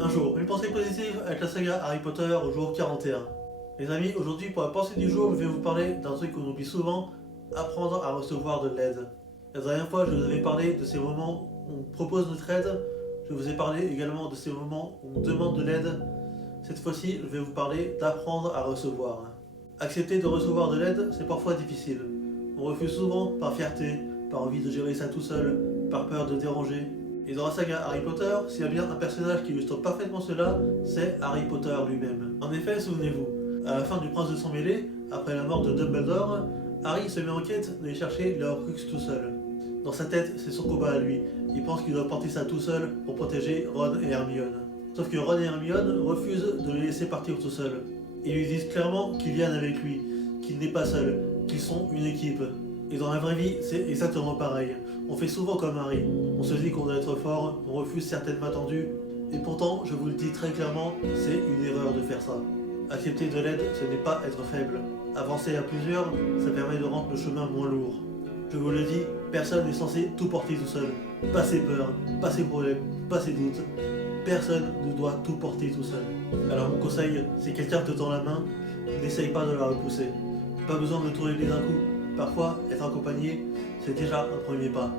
Un jour, une pensée positive avec la saga Harry Potter au jour 41. Les amis, aujourd'hui pour la pensée du jour, je vais vous parler d'un truc qu'on oublie souvent, apprendre à recevoir de l'aide. La dernière fois, je vous avais parlé de ces moments où on propose notre aide, je vous ai parlé également de ces moments où on demande de l'aide. Cette fois-ci, je vais vous parler d'apprendre à recevoir. Accepter de recevoir de l'aide, c'est parfois difficile. On refuse souvent par fierté, par envie de gérer ça tout seul, par peur de déranger. Et dans la saga Harry Potter, s'il y a bien un personnage qui illustre parfaitement cela, c'est Harry Potter lui-même. En effet, souvenez-vous, à la fin du Prince de sang mêlé, après la mort de Dumbledore, Harry se met en quête d'aller chercher le Horcrux tout seul. Dans sa tête, c'est son combat à lui. Il pense qu'il doit porter ça tout seul pour protéger Ron et Hermione. Sauf que Ron et Hermione refusent de le laisser partir tout seul. Ils lui disent clairement qu'ils viennent avec lui, qu'il n'est pas seul, qu'ils sont une équipe. Et dans la vraie vie, c'est exactement pareil. On fait souvent comme Harry. On se dit qu'on doit être fort, on refuse certaines mains tendues. Et pourtant, je vous le dis très clairement, c'est une erreur de faire ça. Accepter de l'aide, ce n'est pas être faible. Avancer à plusieurs, ça permet de rendre le chemin moins lourd. Je vous le dis, personne n'est censé tout porter tout seul. Pas ses peurs, pas ses problèmes, pas ses doutes. Personne ne doit tout porter tout seul. Alors mon conseil, si quelqu'un te tend la main, n'essaye pas de la repousser. Pas besoin de tout régler d'un coup. Parfois, être accompagné, c'est déjà un premier pas.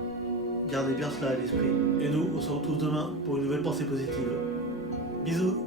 Gardez bien cela à l'esprit. Et nous, on se retrouve demain pour une nouvelle pensée positive. Bisous!